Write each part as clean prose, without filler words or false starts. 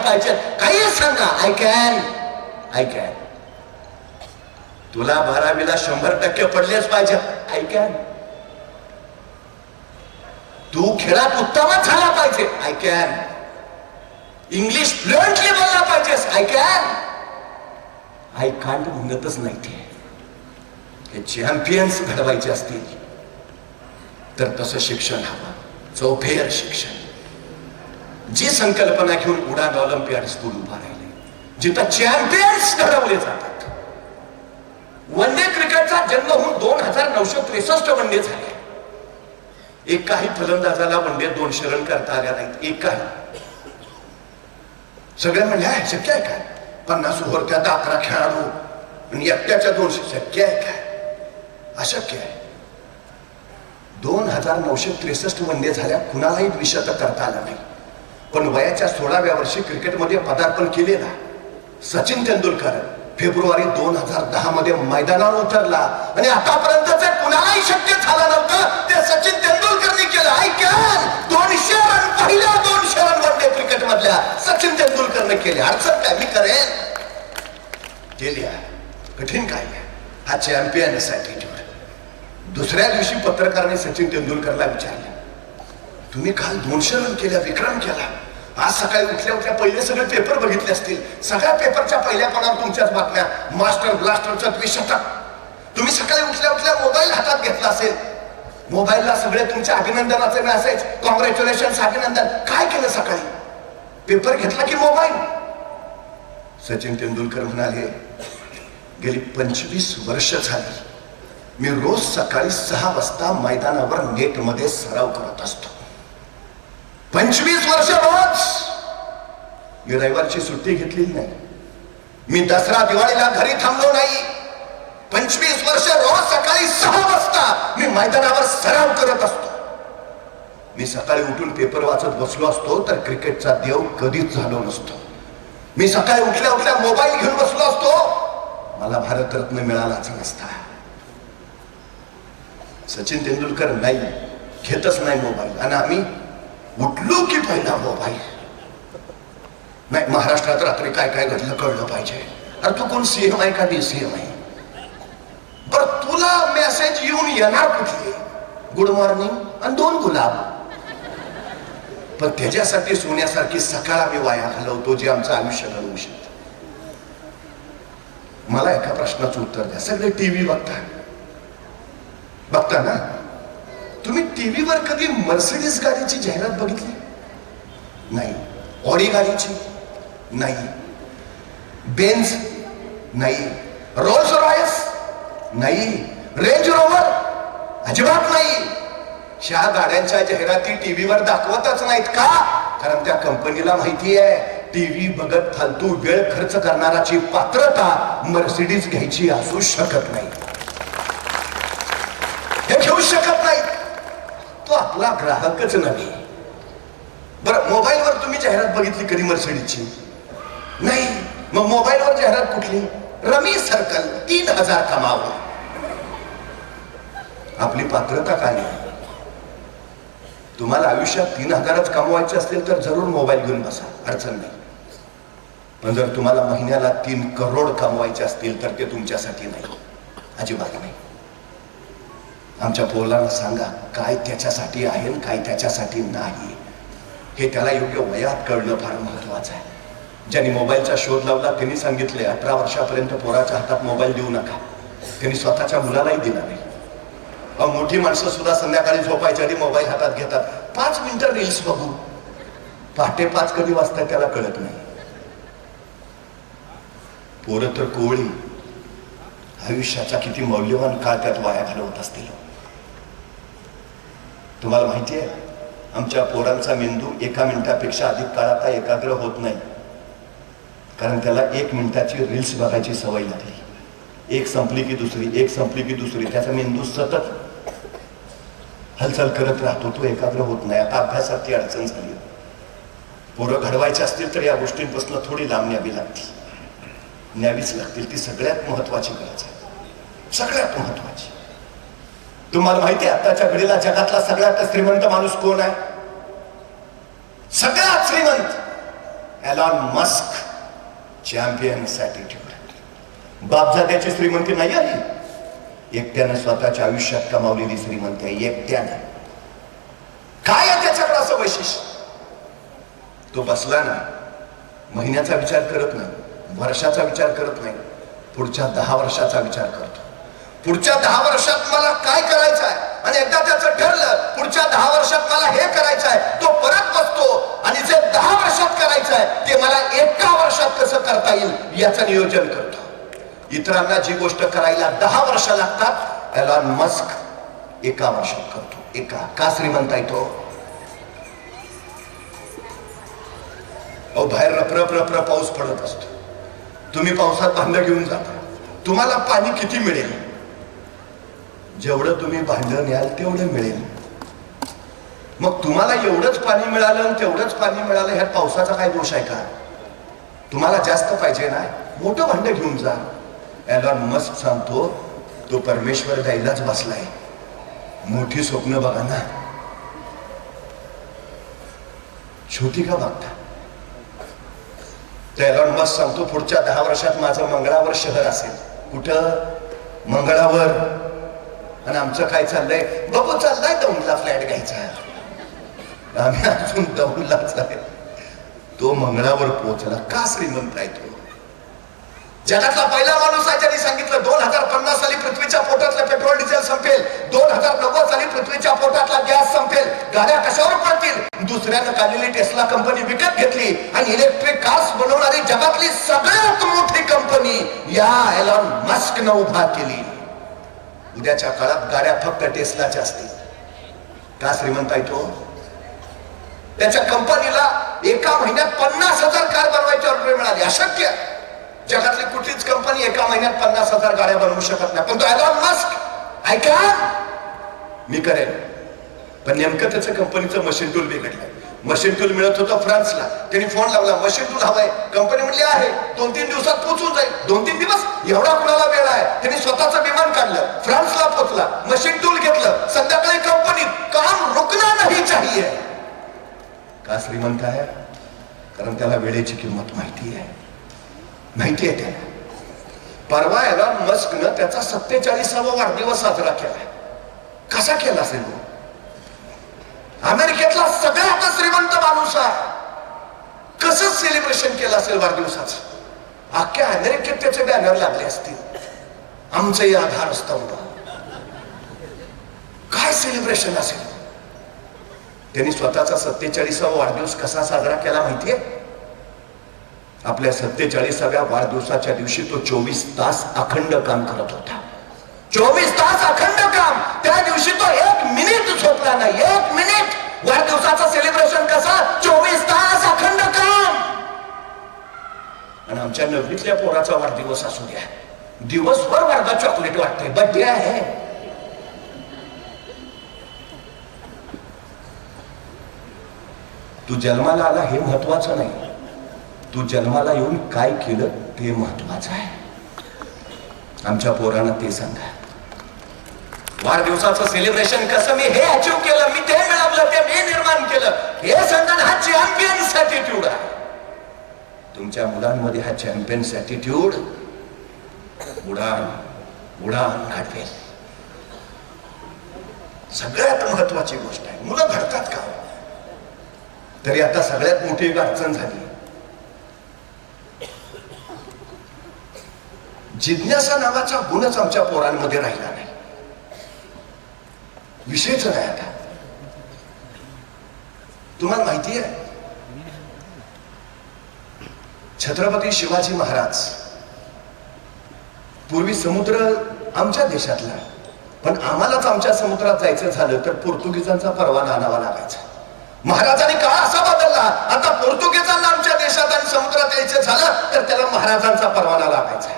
पाहिजे, काही सांगा, आय कॅन. तुला 12वीला 100% पडलेच पाहिजे, आय कॅन. तू खेळात उत्तमच झाला पाहिजे, आय कॅन. इंग्लिश फ्लुएंटली बोलला पाहिजेस, आय कॅन. आय कांट म्हणतच नाही ते चॅम्पियन्स घडवायचे असतील तर तसं शिक्षण हवं, चौफेर शिक्षण. जी संकल्पना घेऊन उडान ऑलिम्पियाड स्कूल उभा राहिले, जिथं चॅम्पियन्स घडवले जातात. वन डे क्रिकेटचा जन्म होऊन 2963 वन डे झाले. एकाही फलंदाजाला वन डे 200 रन करता आल्या नाहीत, एकाही. सगळे म्हणजे शक्य आहे काय? 50 ओव्हरच्या 11 खेळाडू आणि एकट्याच्या 200, शक्य आहे काय? अशक्य आहे. 2963 वन डे झाल्या, कुणालाही द्विशतक करता आलं नाही. पण वयाच्या 16व्या वर्षी क्रिकेटमध्ये पदार्पण केलेला सचिन तेंडुलकर फेब्रुवारी 2010 मध्ये मैदानावर उतरला आणि आतापर्यंत कुणालाही शक्य झालं नव्हतं ते सचिन तेंडुलकरने केलं. I can. 200 रन, पहिल्या 200 रन वन डे क्रिकेट मधल्या सचिन तेंडुलकरने केले. अडचण काय? मी करेन. केली आहे. कठीण काय आहे? हा चॅम्पियन ॲटिट्यूड. दुसऱ्या दिवशी पत्रकाराने सचिन तेंडुलकरला विचारलं, तुम्ही काल 200 रन केल्या, विक्रम केला. आज सकाळी उठल्या पहिले सगळे पेपर बघितले असतील, सगळ्या पेपरच्या पहिल्या पानावर तुमच्याच बातम्या, मास्टर ब्लास्टरचं द्विशतक. तुम्ही सकाळी उठल्या मोबाईल हातात घेतला असेल, मोबाईलला सगळे तुमच्या अभिनंदनाचे मेसेज, कॉंग्रॅच्युलेशन, अभिनंदन. काय केलं सकाळी? पेपर घेतला की मोबाईल? सचिन तेंडुलकर म्हणाले, गेली 25 वर्ष झाली मी रोज सकाळी 6 वाजता मैदानावर नेटमध्ये सराव करत असतो. 25 वर्ष रोज. मी रविवारची सुट्टी घेतलेली नाही. मी दसरा दिवाळीला घरी थांबलो नाही. 25 वर्ष रोज सकाळी 6 वाजता मी मैदानावर सराव करत असतो. मी सकाळी उठून पेपर वाचत बसलो असतो तर क्रिकेटचा देव कधीच झालो नसतो. मी सकाळी उठल्या मोबाईल घेऊन बसलो असतो, मला भारतरत्न मिळालाच नसता. सचिन तेंडुलकर नाही, घेतच नाही मोबाईल. आणि आम्ही उठलो की पहिला मोबाईल. नाही, महाराष्ट्रात रात्री काय काय घडलं कळलं पाहिजे. अरे तू कोण सीएम आहे का डीसीएम आहे? बर तुला मेसेज येऊन येणार कुठली? गुड मॉर्निंग आणि 2 गुलाब. पण त्याच्यासाठी सोन्यासारखी सकाळ आम्ही वाया घालवतो, जे आमचं आयुष्य घडवू शकतं. मला एका प्रश्नाचं उत्तर द्या. सगळे टीव्ही बघता ना? तुम्ही टीव्हीवर कधी मर्सिडीज गाडीची जाहिरात बघितली? नाही. ऑडी गाडीची नाही. बेन्झ नाही. रोल्स रॉयस नाही. रेंज रोवर अजिबात नाही. ह्या गाड्यांच्या जाहिराती टीव्हीवर दाखवतच नाहीत. का? कारण त्या कंपनीला माहिती आहे टीव्ही बघत फालतू वेळ खर्च करणाराची पात्रता मर्सिडीज घ्यायची असू शकत नाही. हे घेऊ शकत नाही. तो आपला ग्राहकच नाही. बरं, मोबाईलवर तुम्ही जाहिरात बघितली कधी मर्सिडीजची? नाही. मग मोबाईलवर जाहिरात कुठली? रमी सर्कल 3000 कमावा. आपली पात्रता काय आहे? तुम्हाला आयुष्यात 3000च कमवायचे असतील तर जरूर मोबाईल घेऊन बसा, अडचण नाही. पण जर तुम्हाला महिन्याला 3 करोड कमवायचे असतील तर ते तुमच्यासाठी नाही, अजिबात नाही. आमच्या पोरांना सांगा काय त्याच्यासाठी आहे आणि काय त्याच्यासाठी नाही, हे त्याला योग्य वयात कळणं फार महत्वाचं आहे. ज्यांनी मोबाईलचा शोध लावला त्यांनी सांगितले 18 वर्षापर्यंत पोराच्या हातात मोबाईल देऊ नका. त्यांनी स्वतःच्या मुलालाही दिला नाही. मोठी माणसं सुद्धा संध्याकाळी झोपायच्या आधी मोबाईल हातात घेतात. 5 मिनिटं रील्स बघू. पहाटे 5 कधी वाजता त्याला कळत नाही. पोरं तर कोवळी आयुष्याचा किती मौल्यवान काळ त्यात वाया घालवत असतील. तुम्हाला माहिती आहे आमच्या पोरांचा मेंदू 1 मिनिटापेक्षा अधिक काळ आता एकाग्र होत नाही, कारण त्याला 1 मिनिटाची रील्स बघायची सवय लागली. एक संपली की दुसरी, एक संपली की दुसरी. त्याचा मेंदू सतत हालचाल करत राहतो, तो एकाग्र होत नाही. आता अभ्यासात ती अडचण झाली. पोरं घडवायचे असतील तर या गोष्टींपासून थोडी लांब न्यावी लागतील, न्यावीच लागतील. ती सगळ्यात महत्वाची गरज आहे, सगळ्यात महत्वाची. तुम्हाला माहिती आहे आताच्या घडीला जगातला सगळ्यात श्रीमंत माणूस कोण आहे? सगळ्यात श्रीमंत एलॉन मस्क, चॅम्पियन्स ॲटिट्यूड. बापजात्याची श्रीमंती नाही आली, एकट्यानं स्वतःच्या आयुष्यात कमावलेली श्रीमंती आहे, एकट्यानं. काय आहे त्याच्याकडे असं वैशिष्ट्य? तो बसला ना, महिन्याचा विचार करत नाही, वर्षाचा विचार करत नाही, पुढच्या 10 वर्षाचा विचार करतो. पुढच्या 10 वर्षात मला काय करायचं आहे, आणि एकदा त्याचं ठरलं पुढच्या 10 वर्षात मला हे करायचं आहे, तो परत बसतो आणि जे 10 वर्षात करायचं आहे ते मला 1 वर्षात कसं करता येईल याचं नियोजन करतो. इतरांना जी गोष्ट करायला 10 वर्ष लागतात, एलॉन मस्क 1 वर्षात करतो. का श्रीमंत आहे तो? अहो, बाहेर रप रप पाऊस पडत असतो, तुम्ही पावसात भांडं घेऊन जाता, तुम्हाला पाणी किती मिळेल? जेवढं तुम्ही भांडं न्याल तेवढं मिळेल. मग तुम्हाला एवढंच पाणी मिळालं आणि तेवढंच पाणी मिळालं, ह्यात पावसाचा काय दोष आहे का? तुम्हाला जास्त पाहिजे ना, मोठं भांडं घेऊन जा. एलॉन मस्क सांगतो, तो परमेश्वर द्यायलाच बसलाय. मोठी स्वप्न बघा ना, छोटी का बघता? एलॉन मस्क सांगतो, पुढच्या 10 वर्षात माझं मंगळावर शहर असेल. कुठं? मंगळावर. आणि आमचं काय चाललंय? बघू, चाललाय दौंडला फ्लॅट घ्यायचा. आम्ही अजून दौंडलाच आहे. तो मंगळावर पोहोचला. का श्रीमंत आहे तो? जगातला पहिला माणूस आहे ज्यांनी सांगितलं 2050 साली पृथ्वीच्या पोटातलं पेट्रोल डिझेल संपेल, 2090 साली पृथ्वीच्या पोटातला गॅस संपेल, गाड्या कशावर पडतील? दुसऱ्यानं काढलेली टेस्ला कंपनी विकत घेतली आणि इलेक्ट्रिक कार्स बनवणारी जगातली सगळ्यात मोठी कंपनी या एलॉन मस्कनं उभा केली. उद्याच्या काळात गाड्या फक्त टेस्लाच्या असतील. का श्रीमंत आहे तो? त्याच्या कंपनीला 1 महिन्यात 50,000 कार बनवायची ऑर्डर मिळाली. अशक्य. जगातली कुठलीच कंपनी 1 महिन्यात 50,000 गाड्या बनवू शकत नाही. पण तो एलॉन मस्क, ऐका, मी करेन. पण नेमकं त्याचं कंपनीचं मशीन टूल बिघडलं. मशीन टूल मिळत होतं फ्रान्सला. त्यांनी फोन लावला, मशीन टूल हवाय. कंपनी म्हणली आहे, 2-3 दिवसात पोहोचून जाईल. 2-3 दिवस? एवढा कुणाला वेळ आहे? त्यांनी स्वतःचं विमान काढलं, फ्रान्सला पोहोचला, मशीन टूल घेतलं, संध्याकाळी कंपनीत काम रुकना नाही चाहिए. का श्रीमंत आहे? कारण त्याला वेळेची किंमत माहिती आहे. त्याला. परवा एलॉन मस्कनं त्याचा 47वा वाढदिवस साजरा केला. कसा केला असेल? अमेरिकेतला सगळ्यात श्रीमंत माणूस आहे. कसं सेलिब्रेशन केलं असेल वाढदिवसाचं? अख्ख्या अमेरिकेत त्याचे बॅनर लागले असतील, आमचे आधारस्तंभ. काय सेलिब्रेशन असेल? त्यांनी स्वतःचा 47वा वाढदिवस कसा साजरा केला माहितीये? आपल्या 47व्या वाढदिवसाच्या दिवशी तो 24 तास अखंड काम करत होता. 24 तास अखंड काम. त्या दिवशी तो 1 मिनिट झोपला नाही. 1 मिनिट. वाढदिवसाचं सेलिब्रेशन कसा? 24 तास अखंड काम. आणि आमच्या नववीतल्या पोराचा वाढदिवस असू द्या, दिवसभर वर्गात चॉकलेट वाटते, बर्थडे आहे. तू जन्माला आला हे महत्वाचं नाही, तू जन्माला येऊन काय केलं ते महत्वाचं आहे. आमच्या पोरांना ते सांगा. वाढदिवसाचं सेलिब्रेशन कसं? मी हे अचीव केलं, मी ते मिळवलं, ते मी निर्माण केलं, हे सांगणं हा चॅम्पियन्स ॲटिट्यूड आहे. तुमच्या मुलांमध्ये हा चॅम्पियन्स ॲटिट्यूड उडान उडान घालवेल. सगळ्यात महत्वाची गोष्ट आहे. मुलं घडतात का? तरी आता सगळ्यात मोठी एक अडचण झाली, जिज्ञासा नावाचा गुणच आमच्या पोरांमध्ये राहिला नाही. विषयच नाही आता. तुम्हाला माहिती आहे, छत्रपती शिवाजी महाराज, पूर्वी समुद्र आमच्या देशातला, पण आम्हालाच आमच्या समुद्रात जायचं झालं तर पोर्तुगीजांचा परवाना आणावा लागायचा. महाराजांनी काळ असा बदलला, आता पोर्तुगीजांना आमच्या देशात आणि समुद्रात यायचं झालं तर त्याला महाराजांचा परवाना लागायचा.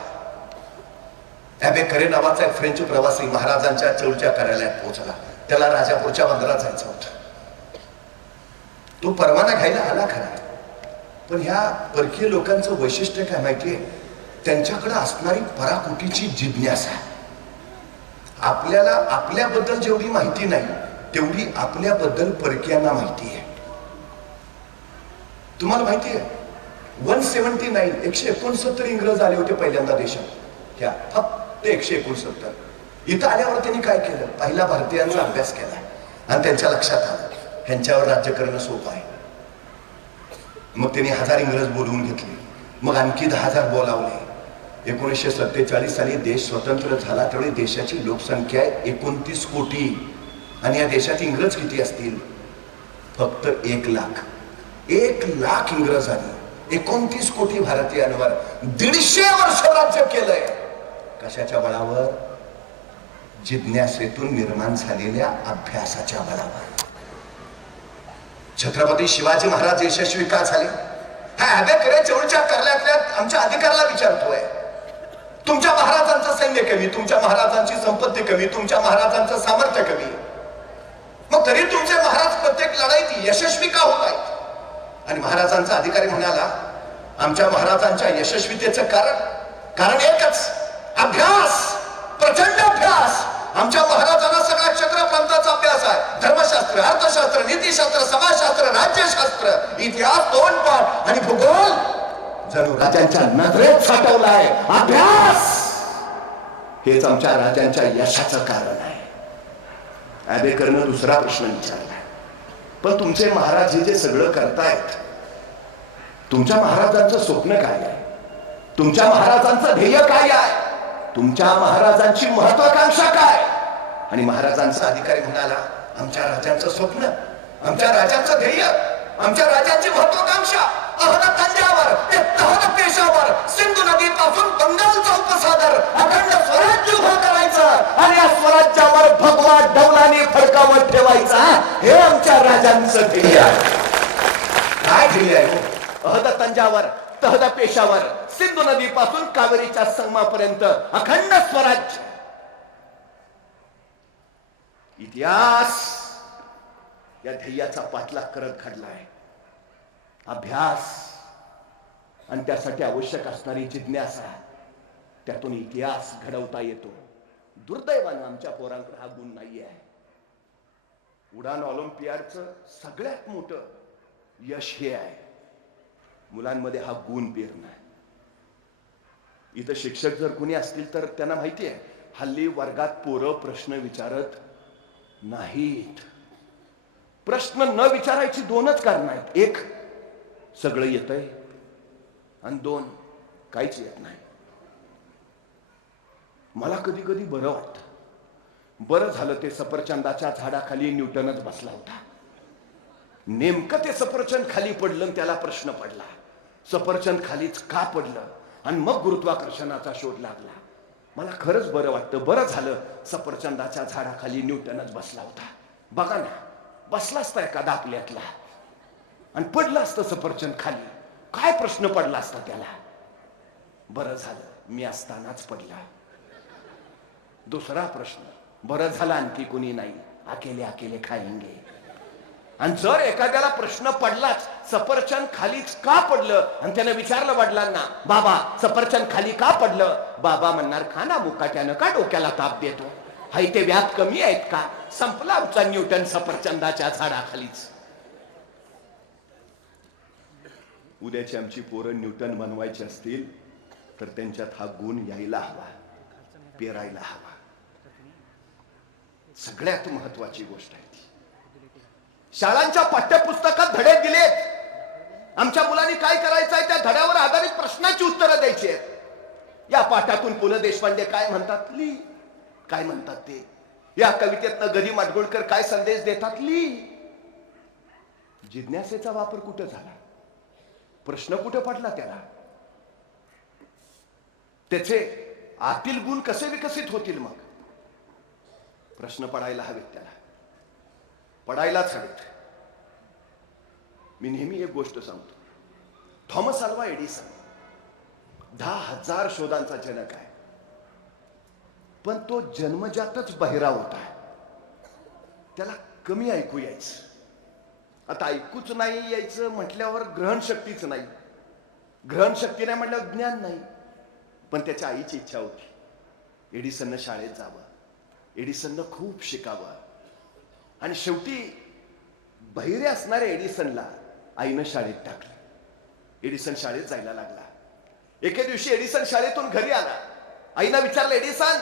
ॲबे करे नावाचा एक फ्रेंच प्रवासी महाराजांच्या चौलच्या कार्यालयात पोहोचला. त्याला राजापूरच्या बंदरात जायचं होतं. तो परवाना घ्यायला आला खरा, पण ह्या परकीय लोकांचं वैशिष्ट्य काय माहितीये? त्यांच्याकडे असणारी पराकोटीची जिज्ञासा. आपल्याला आपल्याबद्दल जेवढी माहिती नाही तेवढी आपल्याबद्दल परकीयांना माहिती आहे. तुम्हाला माहिती आहे, 169 इंग्रज आले होते पहिल्यांदा देशात. ह्या फक्त 169. इथं आल्यावर त्यांनी काय केलं, पहिला भारतीयांचा अभ्यास केला आणि त्यांच्या लक्षात आलं ह्यांच्यावर राज्य करणं सोपं आहे. मग त्यांनी 1000 इंग्रज बोलवून घेतले. मग आणखी 10,000 बोलावले. 1947 साली देश स्वतंत्र झाला त्यावेळी देशाची लोकसंख्या आहे 29 कोटी आणि या देशात इंग्रज किती असतील, फक्त 1 लाख. 1 लाख इंग्रजांनी 29 कोटी भारतीयांवर 150 वर्ष राज्य केलंय. कशाच्या बळावर? जिज्ञासेतून निर्माण झालेल्या अभ्यासाच्या बळावर. छत्रपती शिवाजी महाराज यशस्वी का झाले? हा अभ्यास जवळच्या करल्यातल्या आमच्या अधिकाराला विचारतोय. तुमच्या महाराजांचं सैन्य कमी, तुमच्या महाराजांची संपत्ती कमी, तुमच्या महाराजांचं सामर्थ्य कमी, मग तरी तुमचे महाराज प्रत्येक लढाईत यशस्वी का होत आहेत? आणि महाराजांचा अधिकारी म्हणाला आमच्या महाराजांच्या यशस्वीतेचं कारण एकच, अभ्यास, प्रचंड अभ्यास. आमच्या महाराजांना सगळ्या क्षत्रप्रांताचा अभ्यास आहे. धर्मशास्त्र, अर्थशास्त्र, नीतिशास्त्र, समाजशास्त्र, राज्यशास्त्र, इतिहास, तोंडपाठ आणि भूगोल जणू राजांच्या नजरेत साठवलाय. अभ्यास हेच आमच्या राजांच्या यशाचं कारण आहे. आंबेडकरनं दुसरा प्रश्न विचारला, पण तुमचे महाराज हे जे सगळं करतायत, तुमच्या महाराजांचं स्वप्न काय आहे? तुमच्या महाराजांचं ध्येय काय आहे? तुमच्या महाराजांची महत्वाकांक्षा काय? आणि महाराजांचा अधिकारी म्हणाला आमच्या राजांचं स्वप्न, आमच्या राजांचं ध्येय, आमच्या राजांची महत्वाकांक्षा अहद तंजावर ते तहद पेशावर, सिंधू नदीपासून बंगालचा उपसागर अखंड स्वराज्य उभं करायचं आणि या स्वराज्यावर भगवा डौलाने फडकावत ठेवायचा, हे आमच्या राजांचं ध्येय आहे. काय ध्येय आहे? अहद तंजावर, तहद पेशावर, सिंधू नदीपासून कावेरीच्या संगमापर्यंत अखंड स्वराज्य. इतिहास या ध्येयाचा पाठलाग करत घडलाय. अभ्यास आणि त्यासाठी आवश्यक असणारी जिज्ञासा, त्यातून इतिहास घडवता येतो. दुर्दैवानं आमच्या पोरांकडे हा गुण नाहीये. उडान ऑलिम्पियाडचं सगळ्यात मोठं यश हे आहे, मुलांमध्ये हा गुण पेरणं. इथं शिक्षक जर कोणी असतील तर त्यांना माहिती आहे हल्ली वर्गात पोरं प्रश्न विचारत नाहीत. प्रश्न न विचारायची 2च कारण आहेत. 1 सगळं येतंय आणि 2 काहीच येत नाही. मला कधी कधी बरं वाटतं, बरं झालं ते सफरचंदाच्या झाडाखाली न्यूटनच बसला होता. नेमकं ते सफरचंद खाली पडलं आणि त्याला प्रश्न पडला, सफरचंद खालीच का पडलं? आणि मग गुरुत्वाकर्षणाचा शोध लागला. मला खरंच बरं वाटतं, बरं झालं सफरचंदाच्या झाडाखाली न्यूटनच बसला होता. बघा ना, बसला असता एखादा आपल्यातला आणि पडलं असतं सफरचंद खाली, काय प्रश्न पडला असता त्याला? बरं झालं मी असतानाच पडला. दुसरा प्रश्न, बरं झालं आणखी कोणी नाही, अकेले अकेले खाएंगे. आणि जर एखाद्याला प्रश्न पडलाच सफरचंद खालीच का पडलं आणि त्याने विचारलं वडिलांना, बाबा सफरचंद खाली का पडलं? बाबा म्हणणार खाना मुकाट्यानं का डोक्याला ताप देतो, हाय ते व्याप कमी आहेत का? संपला आमचा न्यूटन सफरचंदाच्या झाडाखालीच. उद्याची आमची पोरं न्यूटन बनवायची असतील तर त्यांच्यात हा गुण यायला हवा, पेरायला हवा. सगळ्यात महत्वाची गोष्ट आहे. शाळांच्या पाठ्यपुस्तकात धडे दिलेत. आमच्या मुलांनी काय करायचं आहे त्या धड्यावर आधारित प्रश्नाची उत्तरं द्यायची आहेत. या पाठातून पु ल देशपांडे काय म्हणतात ली, काय म्हणतात ते. या कवितेतनं ग. माडगुळकर काय संदेश देतात ली. जिज्ञासेचा वापर कुठं झाला? प्रश्न कुठं पडला त्याला? त्याचे आतील गुण कसे विकसित होतील? मग प्रश्न पडायला हवेत, त्याला पडायलाच हवेत. मी नेहमी एक गोष्ट सांगतो, थॉमस अल्वा एडिसन 10,000 शोधांचा जनक आहे, पण तो जन्मजातच बहिरा होता. त्याला कमी ऐकू यायचं. आता ऐकूच नाही यायचं म्हटल्यावर ग्रहणशक्तीच नाही, ग्रहणशक्ती नाही म्हटल्यावर ज्ञान नाही. पण त्याच्या आईची इच्छा होती एडिसननं शाळेत जावं, एडिसननं खूप शिकावं. आणि शेवटी बहिरे असणाऱ्या एडिसनला आईनं शाळेत टाकलं. एडिसन शाळेत जायला लागला. एके दिवशी एडिसन शाळेतून घरी आला. आईला विचारलं, एडिसन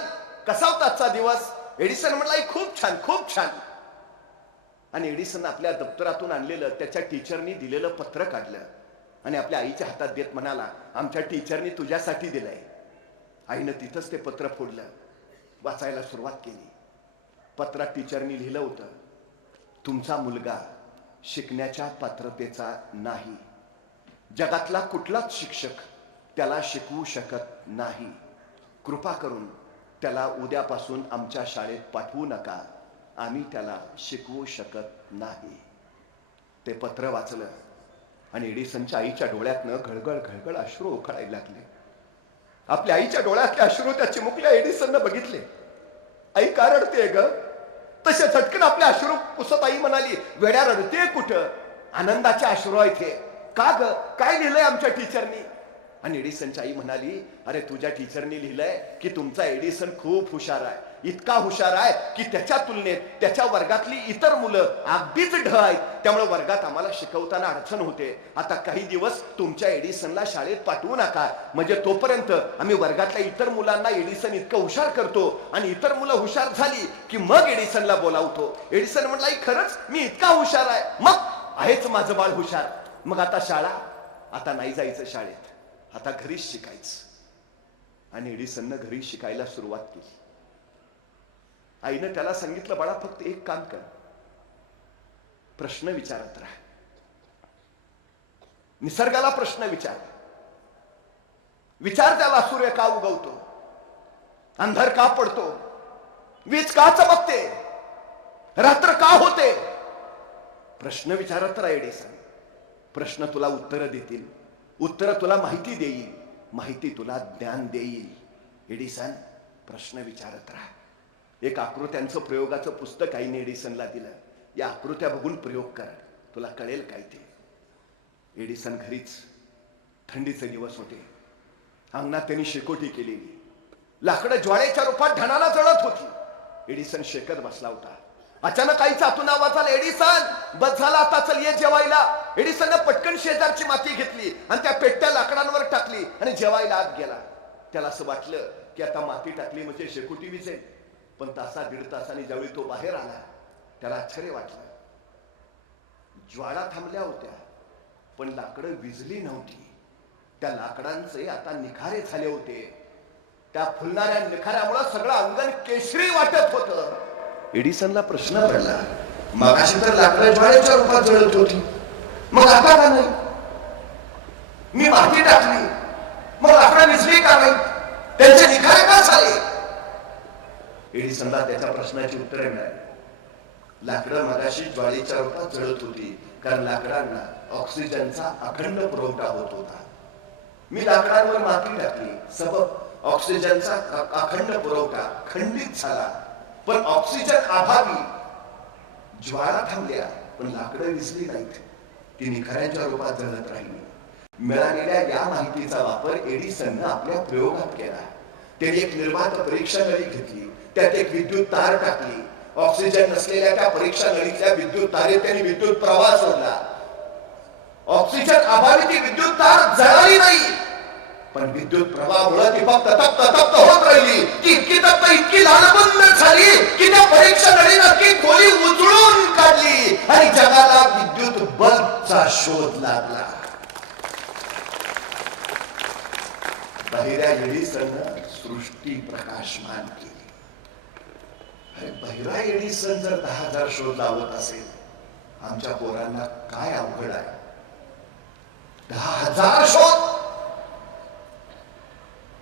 कसा होता आजचा दिवस? एडिसन म्हटला, खूप छान, खूप छान. आणि एडिसन आपल्या दप्तरातून आणलेलं त्याच्या टीचरनी दिलेलं पत्र काढलं आणि आपल्या आईच्या हातात देत म्हणाला, आमच्या टीचरनी तुझ्यासाठी दिलंय. आईनं तिथंच ते पत्र फोडलं, वाचायला सुरुवात केली. पत्रात टीचरनी लिहिलं होतं, तुमचा मुलगा शिकण्याच्या पात्रतेचा नाही. जगातला कुठलाच शिक्षक त्याला शिकवू शकत नाही. कृपा करून त्याला उद्यापासून आमच्या शाळेत पाठवू नका. आम्ही त्याला शिकवू शकत नाही. ते पत्र वाचलं आणि एडिसनच्या आईच्या डोळ्यातनं घळघळ घळघळ अश्रू ओघळायला लागले. आपल्या आईच्या डोळ्यातले अश्रू त्या चिमुकल्या एडिसननं बघितले. आई का रडते ग? तसे झटकन आपले अश्रू पुसत आई म्हणाली, वेड्या रडते कुठं? आनंदाचे अश्रू आहेत हे. का ग? काय लिहिलंय आमच्या टीचरनी? आणि एडिसनची आई म्हणाली, अरे तुझ्या टीचरनी लिहिलंय की तुमचा एडिसन खूप हुशार आहे. इतका हुशार आहे की त्याच्या तुलनेत त्याच्या वर्गातली इतर मुलं अगदीच ढ आहेत. त्यामुळे वर्गात आम्हाला शिकवताना अडचण होते. आता काही दिवस तुमच्या एडिसनला शाळेत पाठवू नका. म्हणजे तोपर्यंत आम्ही वर्गातल्या इतर मुलांना एडिसन इतकं हुशार करतो आणि इतर मुलं हुशार झाली की मग एडिसनला बोलावतो. एडिसन म्हटला, खरंच मी इतका हुशार आहे? मग आहेच माझं बाळ हुशार. मग आता शाळा? आता नाही जायचं शाळेत, आता घरीच शिकायचं. आणि एडिसननं घरी शिकायला सुरुवात केली. आईनं त्याला सांगितलं, बाळा फक्त एक काम कर, प्रश्न विचारत राहा. निसर्गाला प्रश्न विचार. विचार त्याला, सूर्य का उगवतो? अंधार का पडतो? वीज का चमकते? रात्र का होते? प्रश्न विचारत राहा एडिसन. प्रश्न तुला उत्तर देतील, उत्तर तुला माहिती देईल, माहिती तुला ज्ञान देईल. एडिसन प्रश्न विचारत राहा. एक आकृत्यांचं प्रयोगाचं पुस्तक आईने एडिसनला दिलं. या आकृत्या बघून प्रयोग कर, तुला कळेल काय ते. एडिसन घरीच, थंडीचे दिवस होते. अंगणात त्यांनी शेकोटी केलेली. लाकडं ज्वाळेच्या रूपात ढणाला जळत होती. एडिसन शेकत बसला होता. अचानक आईचा आतून आवाज आला, एडिसन बस झाला, आता चल ये जेवायला. एडिसनने पटकन शेजारची माती घेतली आणि त्या पेटत्या लाकडांवर टाकली आणि जेवायला आत गेला. त्याला असं वाटलं की आता माती टाकली म्हणजे शेकोटी विझेल. पण तासा दीड तासाने ज्यावेळी तो बाहेर आला, त्याला आश्चर्य वाटलं. ज्वाळा थांबल्या होत्या पण लाकडं विझली नव्हती. त्या लाकडांचे आता निखारे झाले होते. त्या फुलणाऱ्या निखाऱ्यामुळे सगळं अंगण केशरी वाटत होतं. एडिसनला प्रश्न पडला, मगाशी तर लाकडं ज्वाळेच्या रूपात जळत होती, मग आता का नाही? मी माती टाकली, मग लाकडं विझली का नाही? त्यांचे निखारे का झाले? एडिसनला त्याच्या प्रश्नाची उत्तरे मिळाली. लाकडं मगाशी ज्वाळेच्या रूपात जळत होती कारण लाकडांना ऑक्सिजनचा अखंड पुरवठा होत होता. मी लाकडांवर माती टाकली, सबब ऑक्सिजनचा अखंड पुरवठा खंडित झाला. पण ऑक्सिजन अभावी ज्वाळा थांबल्या पण लाकडं विझली नाहीत. ती निखाऱ्यांच्या रूपात जळत राहिली. मिळालेल्या या माहितीचा वापर एडिसननं आपल्या प्रयोगात केला. त्याने एक निर्वात परीक्षा नळी घेतली, त्यात एक विद्युत तार टाकली. ऑक्सिजन नसलेल्या त्या परीक्षा नळीतल्या विद्युत तारेत त्यांनी विद्युत प्रवाह सोडला. ऑक्सिजन अभावी ती विद्युत तार जळाली नाही, पण विद्युत प्रवाहामुळे ती फक्त तप्त होत राहिली. ती इतकी लालबंद झाली की त्या परीक्षा नळीनं ती खोली उजळून काढली आणि जगाला विद्युत बल्बचा शोध लागला. बहिऱ्या एडिसननं सृष्टी प्रकाशमान केली. अरे बहिरा एडिसन जर 10,000 शोध लावत असेल, आमच्या पोरांना काय अवघड आहे? 10,000 शोध.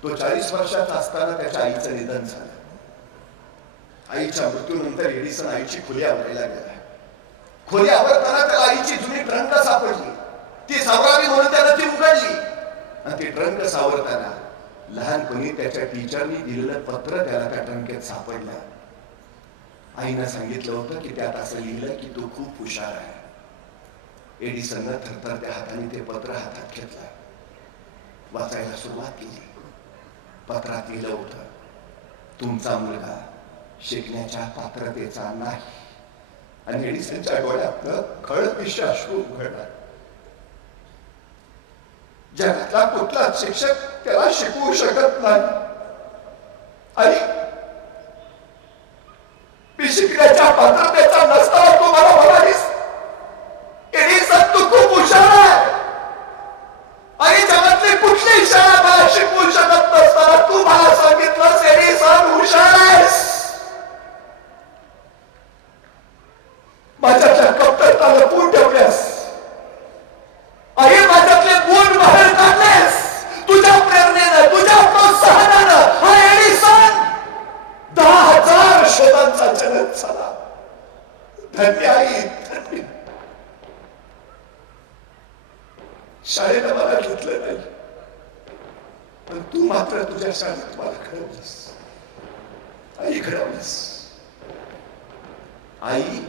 तो 40 वर्षाचा असताना त्याच्या आईचं निधन झालं. आईच्या मृत्यूनंतर एडिसन आईची खोली आवरायला गेला. खोली आवरताना त्याला आईची जुनी ट्रंक सापडली. ती सावरावी म्हणून त्यानं ती उघडली आणि ती ट्रंक सावरताना लहानपणी त्याच्या टीचरनी दिलेलं पत्र त्याला त्या ट्रंकेत सापडलं. आईनं सांगितलं होतं की त्यात असं लिहिलं की तू खूप हुशार आहे. एडिसननं थरथरत्या हाताने ते पत्र हातात घेतलं, वाचायला सुरुवात केली. पत्रात लिहिलं होतं, तुमचा मुलगा शिकण्याच्या पात्रतेचा नाही. आणि एडिसनच्या डोळ्यात खळपिष्ट अश्रू उघडला. जगातला कुठलाच शिक्षक त्याला शिकवू शकत नाही. आणि मी शिकण्याच्या पात्रतेचा नसताना तू मला म्हणालीस एडिसन तू खूप हुशार आहे आणि जगातली कुठलीही शाळा मला शिकवू शकत नसताना तू मला सांगितलंस एडिसन हुशार आहेस. माझ्यातल्या कमतरता लपवून ठेवल्यास आणि माझ्यातले गुण बाहेर काढलेस. तुझ्या प्रेरणेनं तुझ्या प्रोत्साहनानं हा एडिसन 10,000 शोधांचा जनक झाला. धन्य आई धन्य. शाळेनं मला घेतलं नाही पण तू मात्र तुझ्या शाळेत मला घडवलंस. आई घडवलंस. आई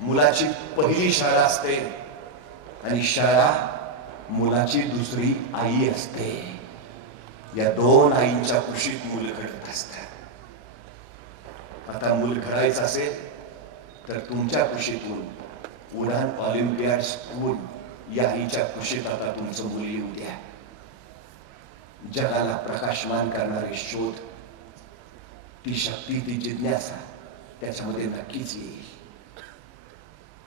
मुलाची पहिली शाळा असते आणि शाळा मुलाची दुसरी आई असते. या दोन आईंच्या कुशीत मूल घडत असतात. आता मूल घडायचं असेल तर तुमच्या कुशीतून उडान ऑलिम्पियाड स्कूल या आईच्या कुशीत आता तुमचं मूल येऊ द्या. जगाला प्रकाशमान करणारे शोध, ती शक्ती, ती जिज्ञासा त्याच्यामध्ये नक्कीच येईल.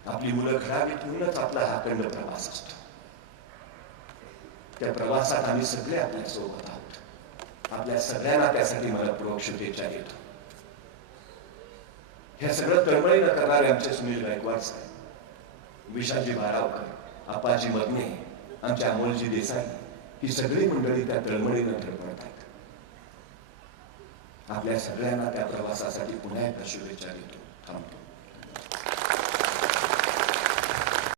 आपली मुलं घडावीत म्हणूनच आपला हा अखंड प्रवास असतो. त्या प्रवासात आम्ही सगळे आपल्या सोबत आहोत. आपल्या सगळ्यांना त्यासाठी मला पूर्वक शुभेच्छा देतो. हे सगळं तळमळीनं करणारे आमचे सुनील गायकवाड साहेब, विशालजी भारावकर, आप्पाजी मदने, आमच्या अमोलजी देसाई, ही सगळी मंडळी त्या तळमळीनं धडपडतात. आपल्या सगळ्यांना त्या प्रवासासाठी पुन्हा एकदा शुभेच्छा देतो. थांबतो.